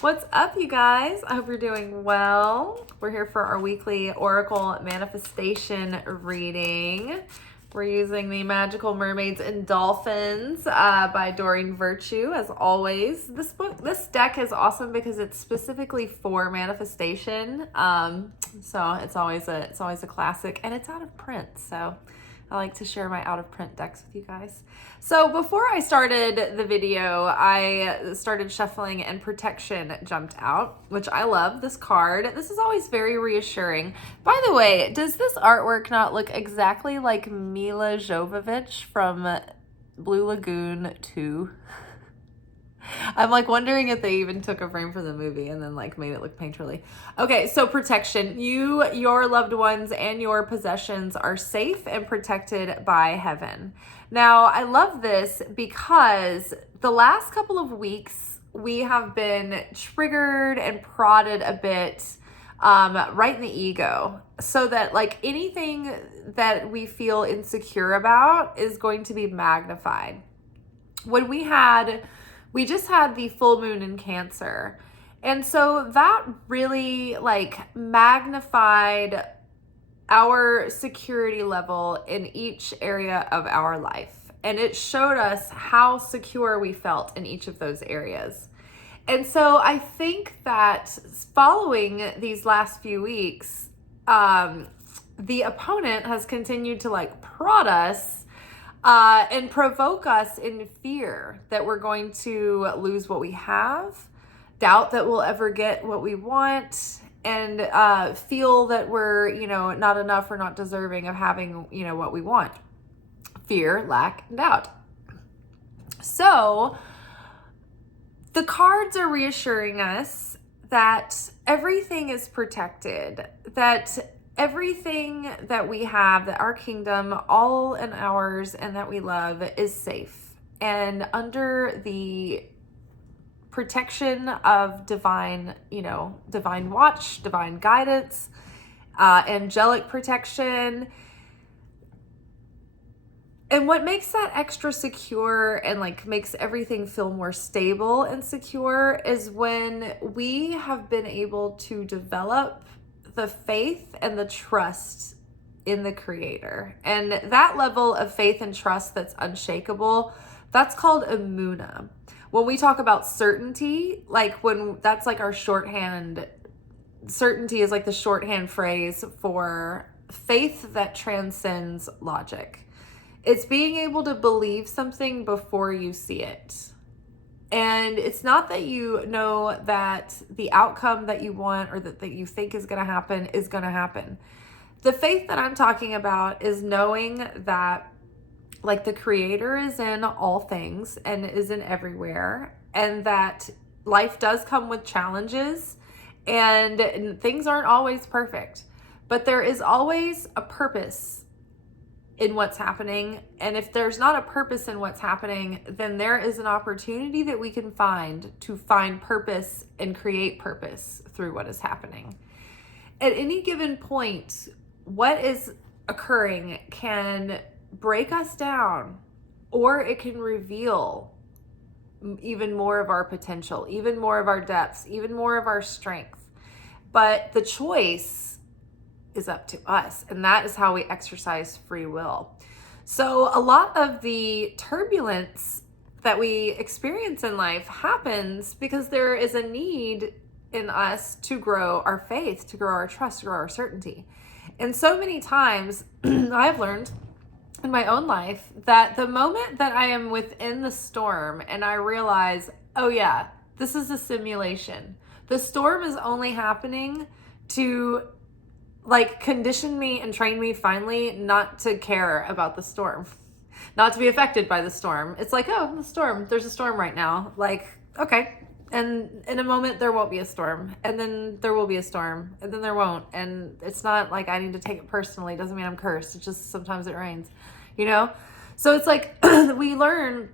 What's up, you guys? I hope you're doing well. We're here for our weekly Oracle manifestation reading. We're using the Magical Mermaids and Dolphins by Doreen Virtue, as always. This deck is awesome because it's specifically for manifestation. So it's always a classic, and it's out of print. So I like to share my out of print decks with you guys. So before I started the video, I started shuffling and Protection jumped out, which I love this card. This is always very reassuring. By the way, does this artwork not look exactly like Mila Jovovich from Blue Lagoon 2? I'm like wondering if they even took a frame for the movie and then like made it look painterly. Okay, so protection. You, your loved ones, and your possessions are safe and protected by heaven. Now, I love this because the last couple of weeks we have been triggered and prodded a bit right in the ego, so that like anything that we feel insecure about is going to be magnified. When we just had the full moon in Cancer. And so that really like magnified our security level in each area of our life. And it showed us how secure we felt in each of those areas. And so I think that following these last few weeks, the opponent has continued to like prod us and provoke us in fear that we're going to lose what we have, doubt that we'll ever get what we want, and feel that we're, not enough or not deserving of having, what we want. Fear, lack, and doubt. So the cards are reassuring us that everything is protected, that everything that we have, that our kingdom, all in ours and that we love, is safe and under the protection of divine watch, divine guidance, angelic protection. And what makes that extra secure and like makes everything feel more stable and secure is when we have been able to develop the faith and the trust in the Creator. And that level of faith and trust that's unshakable, that's called emuna. When we talk about certainty, that's like our shorthand, certainty is like the shorthand phrase for faith that transcends logic. It's being able to believe something before you see it. And it's not that you know that the outcome that you want or that you think is going to happen is going to happen. The faith that I'm talking about is knowing that like the Creator is in all things and is in everywhere, and that life does come with challenges and things aren't always perfect, but there is always a purpose in what's happening. And if there's not a purpose in what's happening, then there is an opportunity that we can find to find purpose and create purpose through what is happening. At any given point, what is occurring can break us down, or it can reveal even more of our potential, even more of our depths, even more of our strength. But the choice is up to us, and that is how we exercise free will. So a lot of the turbulence that we experience in life happens because there is a need in us to grow our faith, to grow our trust, to grow our certainty. And so many times I've learned in my own life that the moment that I am within the storm and I realize, oh yeah, this is a simulation. The storm is only happening to like condition me and train me finally not to care about the storm, not to be affected by the storm. It's like, oh, the storm, there's a storm right now. Like, okay. And in a moment there won't be a storm, and then there will be a storm, and then there won't. And it's not like I need to take it personally. It doesn't mean I'm cursed. It's just sometimes it rains, So it's like we learn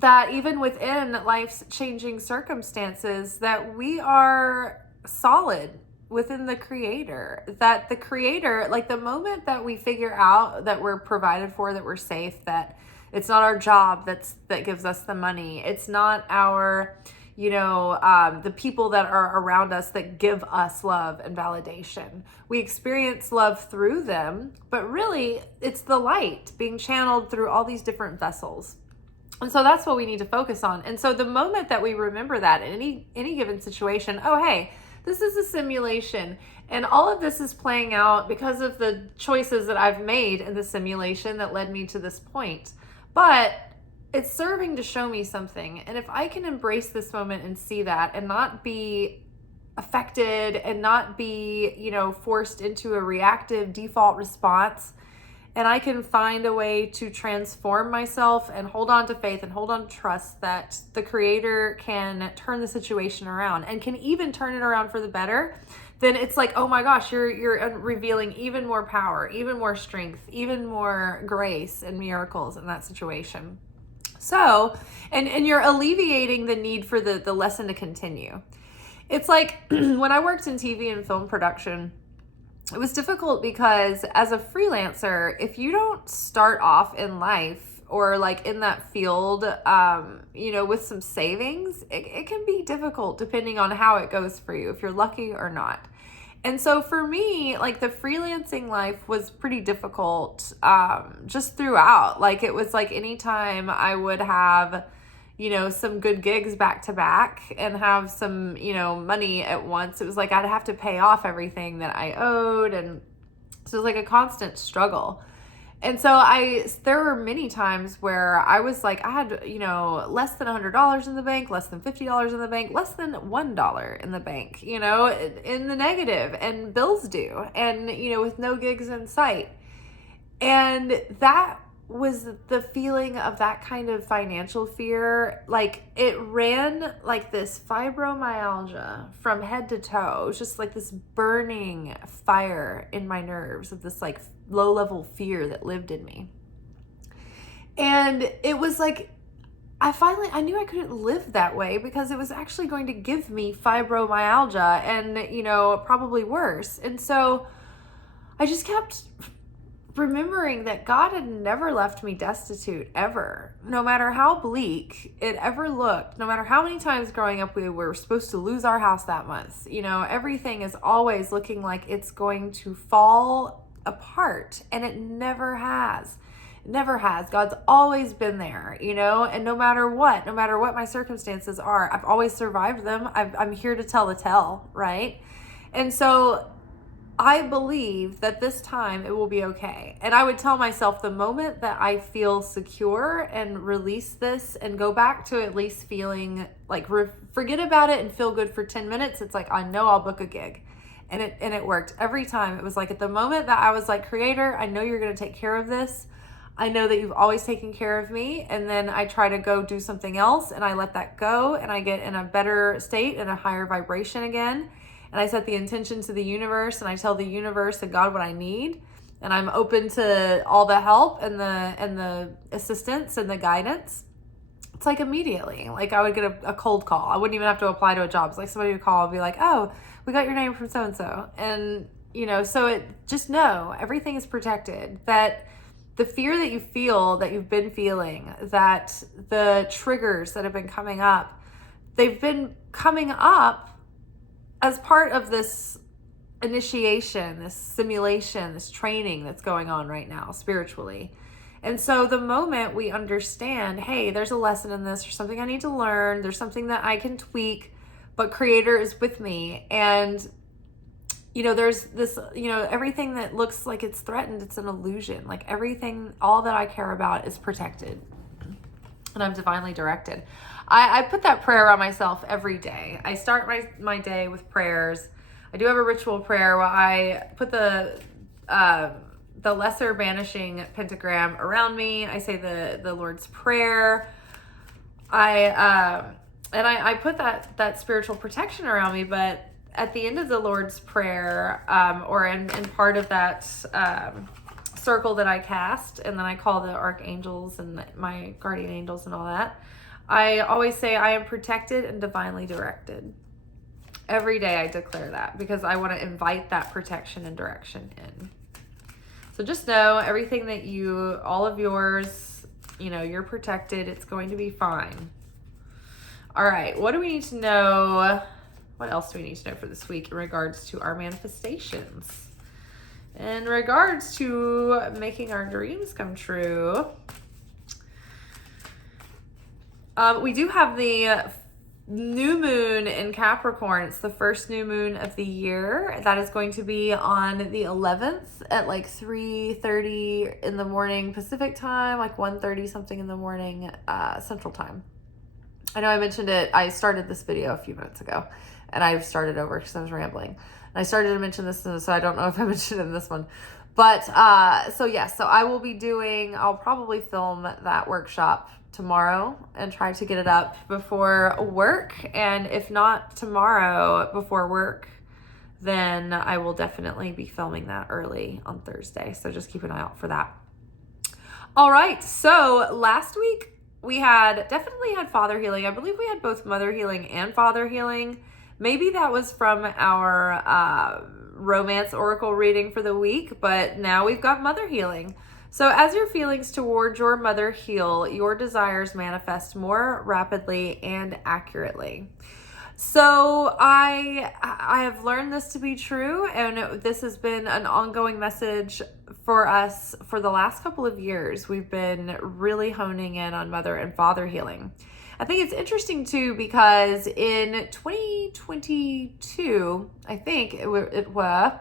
that even within life's changing circumstances that we are solid within the Creator, that the Creator, like the moment that we figure out that we're provided for, that we're safe, that it's not our job that gives us the money, it's not our the people that are around us that give us love and validation. We experience love through them, but really it's the light being channeled through all these different vessels. And so that's what we need to focus on. And so the moment that we remember that in any given situation, oh, hey, this is a simulation. And all of this is playing out because of the choices that I've made in the simulation that led me to this point. But it's serving to show me something. And if I can embrace this moment and see that and not be affected and not be, forced into a reactive default response, and I can find a way to transform myself and hold on to faith and hold on to trust that the Creator can turn the situation around and can even turn it around for the better, then it's like, oh my gosh, you're revealing even more power, even more strength, even more grace and miracles in that situation. So, and you're alleviating the need for the lesson to continue. It's like when I worked in TV and film production, it was difficult because as a freelancer, if you don't start off in life or like in that field, with some savings, it can be difficult depending on how it goes for you, if you're lucky or not. And so for me, like the freelancing life was pretty difficult just throughout. Like it was like anytime I would have, some good gigs back to back and have some, money at once, it was like I'd have to pay off everything that I owed. And so it was like a constant struggle. And so there were many times where I was like, I had, less than $100 in the bank, less than $50 in the bank, less than $1 in the bank, in the negative, and bills due, and, with no gigs in sight. And that was the feeling of that kind of financial fear. Like it ran like this fibromyalgia from head to toe. It was just like this burning fire in my nerves of this like low level fear that lived in me. And it was like, I knew I couldn't live that way because it was actually going to give me fibromyalgia and, probably worse. And so I just kept remembering that God had never left me destitute ever. No matter how bleak it ever looked, no matter how many times growing up we were supposed to lose our house that month, everything is always looking like it's going to fall apart, and it never has. It never has. God's always been there, and no matter what my circumstances are, I've always survived them. I'm here to tell the tale, right? And so I believe that this time it will be okay. And I would tell myself the moment that I feel secure and release this and go back to at least feeling like forget about it and feel good for 10 minutes. It's like, I know I'll book a gig. And it worked every time. It was like at the moment that I was like, Creator, I know you're going to take care of this. I know that you've always taken care of me. And then I try to go do something else and I let that go and I get in a better state and a higher vibration again. And I set the intention to the universe and I tell the universe and God what I need. And I'm open to all the help and the assistance and the guidance. It's like immediately, like I would get a cold call. I wouldn't even have to apply to a job. It's like somebody would call and be like, oh, we got your name from so-and-so. And, so it just know everything is protected. That the fear that you feel, that you've been feeling, that the triggers that have been coming up, they've been coming up as part of this initiation, this simulation, this training that's going on right now spiritually. And so the moment we understand, hey, there's a lesson in this, there's something I need to learn, there's something that I can tweak, but Creator is with me. And, there's this, everything that looks like it's threatened, it's an illusion. Like everything, all that I care about is protected. And I'm divinely directed. I put that prayer on myself every day. I start my day with prayers. I do have a ritual prayer where I put the lesser banishing pentagram around me. I say the Lord's Prayer. I put that spiritual protection around me. But at the end of the Lord's Prayer, or in part of that circle that I cast, and then I call the archangels and my guardian angels and all that, I always say I am protected and divinely directed. Every day I declare that because I want to invite that protection and direction in. So just know everything that all of yours, you're protected. It's going to be fine. All right, what do we need to know? What else do we need to know for this week in regards to our manifestations? In regards to making our dreams come true, we do have the new moon in Capricorn. It's the first new moon of the year. That is going to be on the 11th at like 3:30 in the morning Pacific time, like 1:30 something in the morning Central time. I know I mentioned it. I started this video a few minutes ago, and I've started over because I was rambling. And I started to mention this, so I don't know if I mentioned it in this one. But so I will be I'll probably film that workshop tomorrow and try to get it up before work. And if not tomorrow before work, then I will definitely be filming that early on Thursday. So just keep an eye out for that. All right. So last week we definitely had father healing. I believe we had both mother healing and father healing. Maybe that was from our romance oracle reading for the week, but now we've got mother healing. So as your feelings towards your mother heal, your desires manifest more rapidly and accurately. So I have learned this to be true, and this has been an ongoing message for us for the last couple of years. We've been really honing in on mother and father healing. I think it's interesting too because in 2022, I think it was,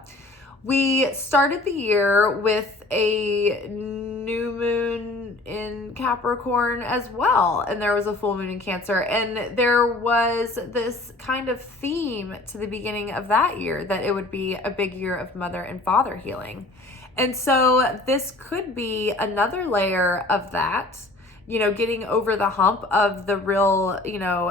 we started the year with a new moon in Capricorn as well. And there was a full moon in Cancer. And there was this kind of theme to the beginning of that year that it would be a big year of mother and father healing. And so this could be another layer of that, getting over the hump of the real,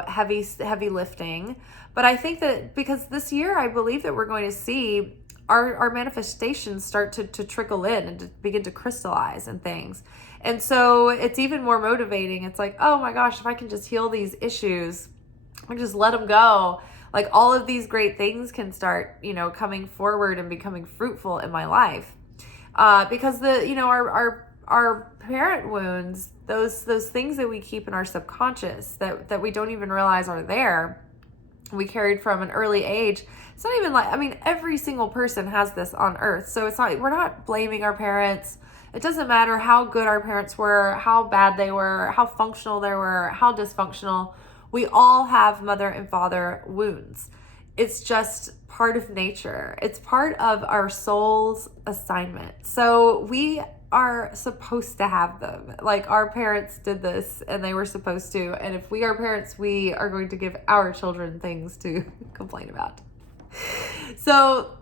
heavy lifting. But I think that because this year, I believe that we're going to see our manifestations start to trickle in and to begin to crystallize and things. And so it's even more motivating. It's like, oh my gosh, if I can just heal these issues or just let them go, like all of these great things can start, coming forward and becoming fruitful in my life. Because our parent wounds, those things that we keep in our subconscious that we don't even realize are there, we carried from an early age. It's not even every single person has this on earth. So we're not blaming our parents. It doesn't matter how good our parents were, how bad they were, how functional they were, how dysfunctional. We all have mother and father wounds. It's just part of nature. It's part of our soul's assignment. So we are supposed to have them. Like our parents did this and they were supposed to. And if we are parents, we are going to give our children things to complain about. So,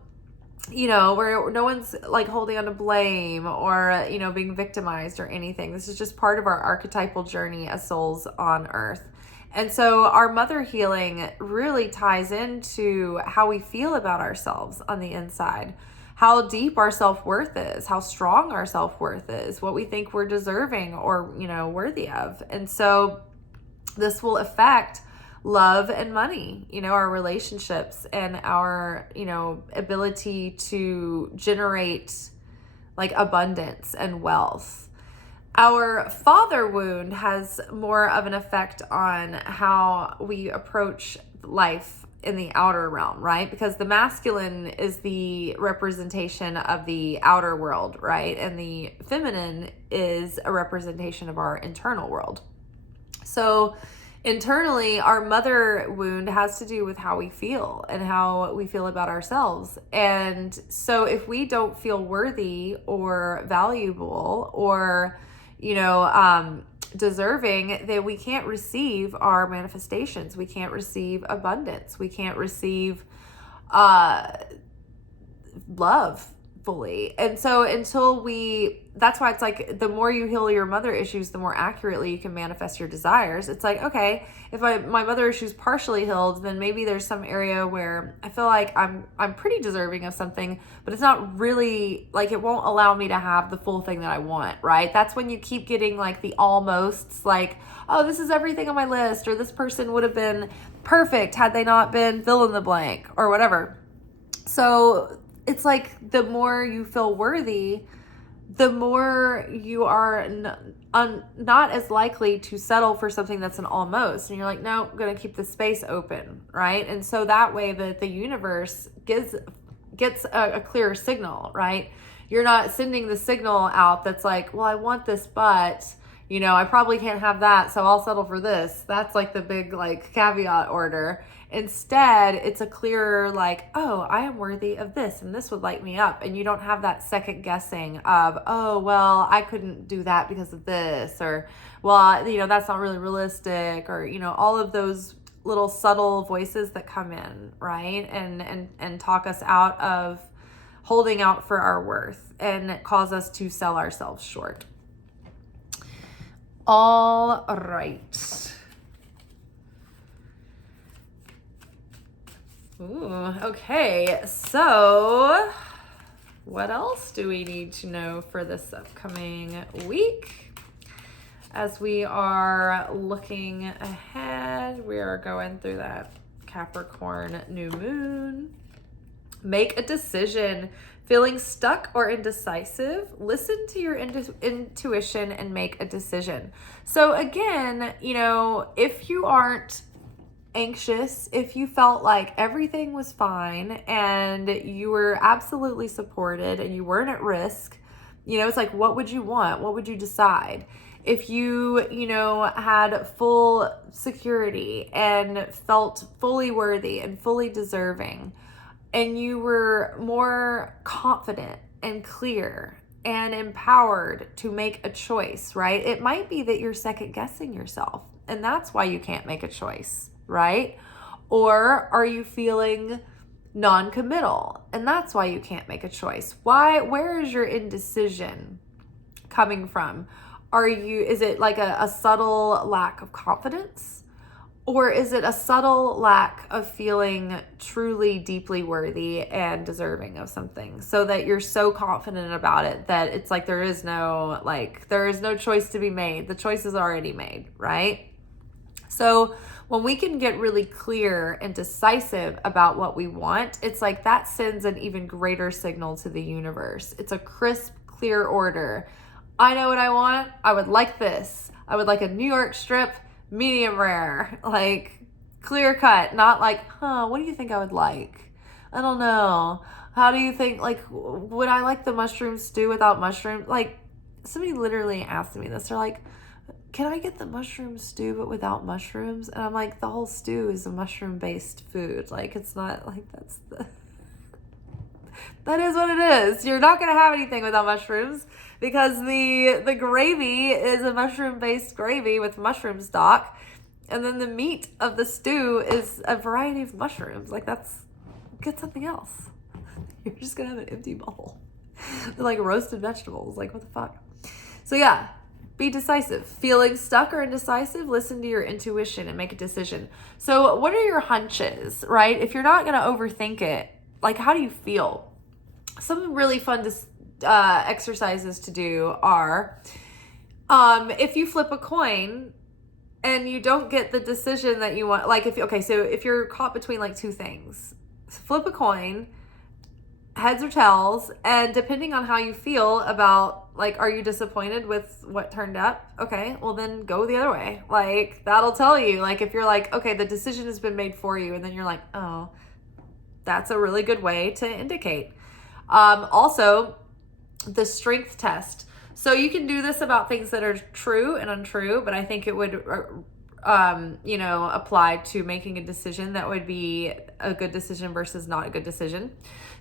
where no one's like holding on to blame or, being victimized or anything. This is just part of our archetypal journey as souls on earth. And so our mother healing really ties into how we feel about ourselves on the inside, how deep our self-worth is, how strong our self-worth is, what we think we're deserving or, worthy of. And so this will affect love and money, our relationships and our, ability to generate like abundance and wealth. Our father wound has more of an effect on how we approach life in the outer realm, right? Because the masculine is the representation of the outer world, right? And the feminine is a representation of our internal world. So internally, our mother wound has to do with how we feel and how we feel about ourselves. And so if we don't feel worthy or valuable or, deserving, then we can't receive our manifestations. We can't receive abundance. We can't receive love fully. And so that's why it's like the more you heal your mother issues, the more accurately you can manifest your desires. It's like, okay, if my mother issues partially healed, then maybe there's some area where I feel like I'm pretty deserving of something, but it's not really like it won't allow me to have the full thing that I want, right? That's when you keep getting like the almosts, like, oh, this is everything on my list, or this person would have been perfect had they not been fill in the blank or whatever. So it's like the more you feel worthy, the more you are not as likely to settle for something that's an almost. And you're like, no, I'm going to keep the space open, right? And so that way the universe gets a clearer signal, right? You're not sending the signal out that's like, well, I want this, but I probably can't have that, so I'll settle for this. That's like the big like caveat order. Instead, it's a clearer like, oh, I am worthy of this, and this would light me up. And you don't have that second guessing of, oh, well, I couldn't do that because of this, or, well, that's not really realistic, or, all of those little subtle voices that come in, right? And talk us out of holding out for our worth and cause us to sell ourselves short. All right. Ooh, okay. So what else do we need to know for this upcoming week? As we are looking ahead, we are going through that Capricorn new moon. Make a decision. Feeling stuck or indecisive, listen to your intuition and make a decision. So again, if you aren't anxious, if you felt like everything was fine and you were absolutely supported and you weren't at risk, it's like, what would you want? What would you decide? If you, had full security and felt fully worthy and fully deserving, and you were more confident and clear and empowered to make a choice, right? It might be that you're second guessing yourself, and that's why you can't make a choice, right? Or are you feeling non-committal, and that's why you can't make a choice? Where is your indecision coming from? Is it like a subtle lack of confidence? Or is it a subtle lack of feeling truly deeply worthy and deserving of something, so that you're so confident about it that it's like there is no choice to be made. The choice is already made, right? So when we can get really clear and decisive about what we want, it's like that sends an even greater signal to the universe. It's a crisp, clear order. I know what I want. I would like this. I would like a New York strip, medium rare, like clear cut, not like, what do you think I would like? I don't know. How do you think, like, would I like the mushroom stew without mushrooms? Like, somebody literally asked me this. They're like, can I get the mushroom stew but without mushrooms? And I'm like, the whole stew is a mushroom-based food. Like, it's not like that is what it is. You're not going to have anything without mushrooms, because the gravy is a mushroom-based gravy with mushroom stock, and then the meat of the stew is a variety of mushrooms. Like, get something else. You're just going to have an empty bowl. They're like roasted vegetables. Like, what the fuck? So yeah, be decisive. Feeling stuck or indecisive, listen to your intuition and make a decision. So what are your hunches, right? If you're not going to overthink it, like, how do you feel? Some really fun exercises to do are, if you flip a coin and you don't get the decision that you want, like so if you're caught between like two things, flip a coin, heads or tails, and depending on how you feel about, like, are you disappointed with what turned up? Okay, well then go the other way. Like, that'll tell you, like, if you're like, okay, the decision has been made for you, and then you're like, oh, that's a really good way to indicate. Also, the strength test. So you can do this about things that are true and untrue, but I think it would, apply to making a decision that would be a good decision versus not a good decision.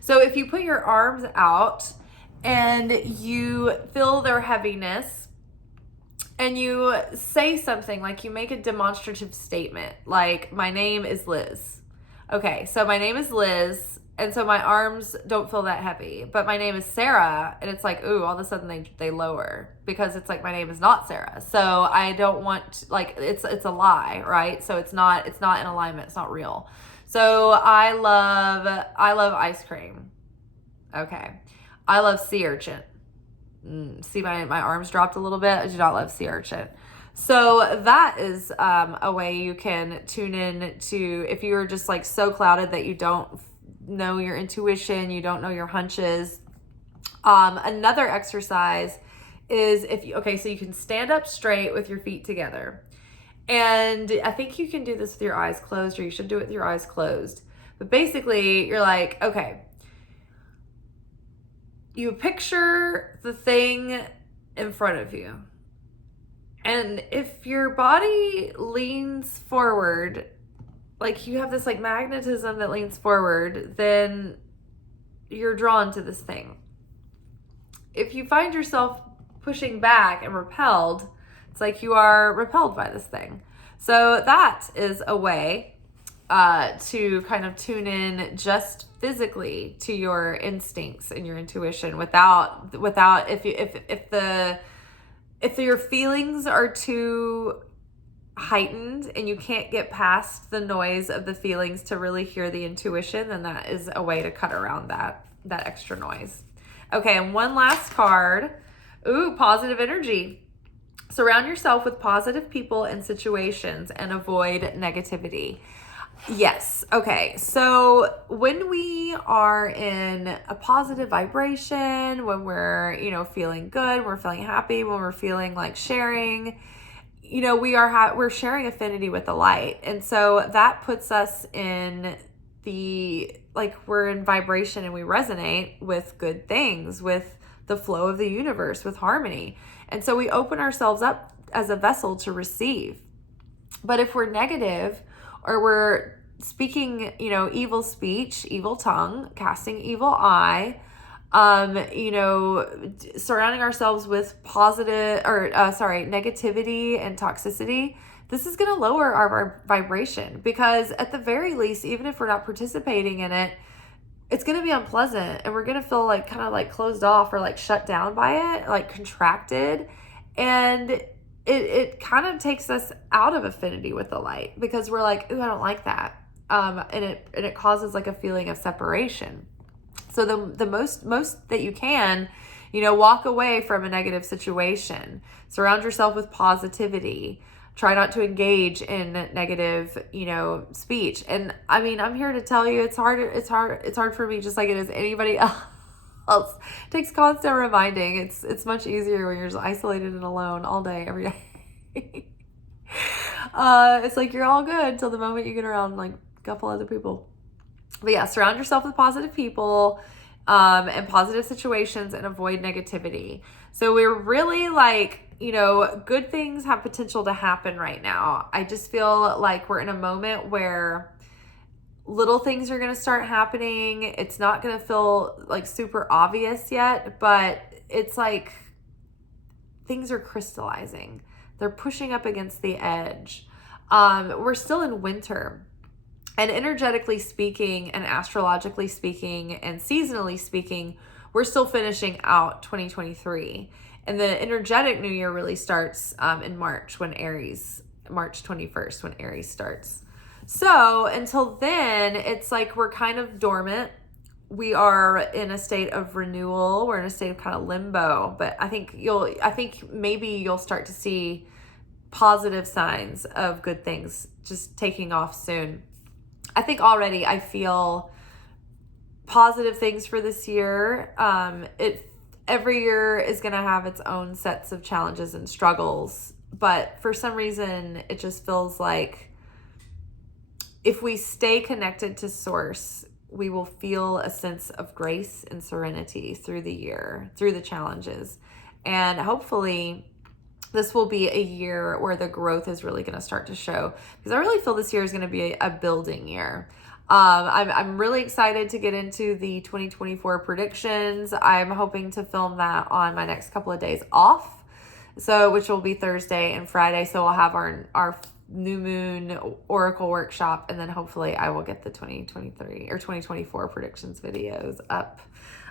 So if you put your arms out and you feel their heaviness and you say something, like you make a demonstrative statement, like, my name is Liz. Okay, so my name is Liz, and so my arms don't feel that heavy, but my name is Sarah, and it's like, ooh, all of a sudden they lower, because it's like, my name is not Sarah. So I don't want, like, it's a lie, right? So it's not in alignment. It's not real. So I love ice cream. Okay. I love sea urchin. See, my arms dropped a little bit. I do not love sea urchin. So that is a way you can tune in to, if you're just like so clouded that you don't know your intuition, you don't know your hunches. Another exercise is if you, okay, so you can stand up straight with your feet together. And I think you can do this with your eyes closed, or you should do it with your eyes closed. But basically, you're like, okay, you picture the thing in front of you. And if your body leans forward, like you have this like magnetism that leans forward, then you're drawn to this thing. If you find yourself pushing back and repelled, it's like you are repelled by this thing. So that is a way to kind of tune in just physically to your instincts and your intuition without if your feelings are too heightened and you can't get past the noise of the feelings to really hear the intuition, then that is a way to cut around that extra noise. Okay, and one last card. Ooh, positive energy. Surround yourself with positive people and situations and avoid negativity. Yes. Okay. So when we are in a positive vibration, when we're, feeling good, we're feeling happy, when we're feeling like sharing, we're sharing affinity with the light. And so that puts us in we're in vibration and we resonate with good things, with the flow of the universe, with harmony. And so we open ourselves up as a vessel to receive. But if we're negative, or we're speaking, evil speech, evil tongue, casting evil eye, surrounding ourselves with negativity and toxicity, this is going to lower our vibration, because at the very least, even if we're not participating in it, it's going to be unpleasant, and we're going to feel like kind of like closed off or like shut down by it, like contracted. And it kind of takes us out of affinity with the light, because we're like, ooh, I don't like that. And it causes like a feeling of separation. So the most that you can, walk away from a negative situation, surround yourself with positivity, try not to engage in negative, speech. And I mean, I'm here to tell you, it's hard for me, just like it is anybody else. It takes constant reminding. It's much easier when you're just isolated and alone all day, every day. It's like you're all good until the moment you get around like a couple other people. But yeah, surround yourself with positive people and positive situations, and avoid negativity. So we're really like, good things have potential to happen right now. I just feel like we're in a moment where little things are going to start happening. It's not going to feel like super obvious yet, but it's like things are crystallizing. They're pushing up against the edge. We're still in winter. And energetically speaking, and astrologically speaking, and seasonally speaking, we're still finishing out 2023. And the energetic new year really starts in March, March 21st, when Aries starts. So until then, it's like we're kind of dormant. We are in a state of renewal. We're in a state of kind of limbo. But I think maybe you'll start to see positive signs of good things just taking off soon. I think already I feel positive things for this year. Every year is going to have its own sets of challenges and struggles, but for some reason it just feels like if we stay connected to source, we will feel a sense of grace and serenity through the year, through the challenges. And hopefully this will be a year where the growth is really going to start to show, because I really feel this year is going to be a building year. I'm really excited to get into the 2024 predictions. I'm hoping to film that on my next couple of days off, which will be Thursday and Friday. So we'll have our new moon oracle workshop, and then hopefully I will get the 2023 or 2024 predictions videos up.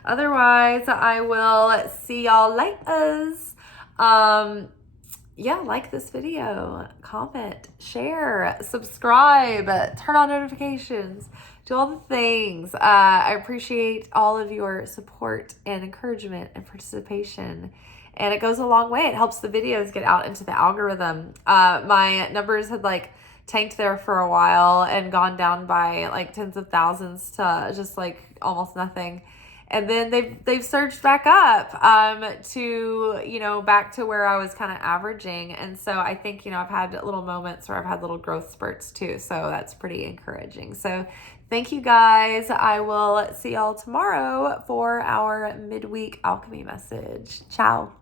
Otherwise, I will see y'all later. Like this video, comment, share, subscribe, turn on notifications, do all the things. I appreciate all of your support and encouragement and participation. And it goes a long way. It helps the videos get out into the algorithm. My numbers had like tanked there for a while and gone down by like tens of thousands to just like almost nothing. And then they've surged back up to, you know, back to where I was kind of averaging. And so I think, you know, I've had little moments where I've had little growth spurts too. So that's pretty encouraging. So thank you guys. I will see y'all tomorrow for our midweek alchemy message. Ciao.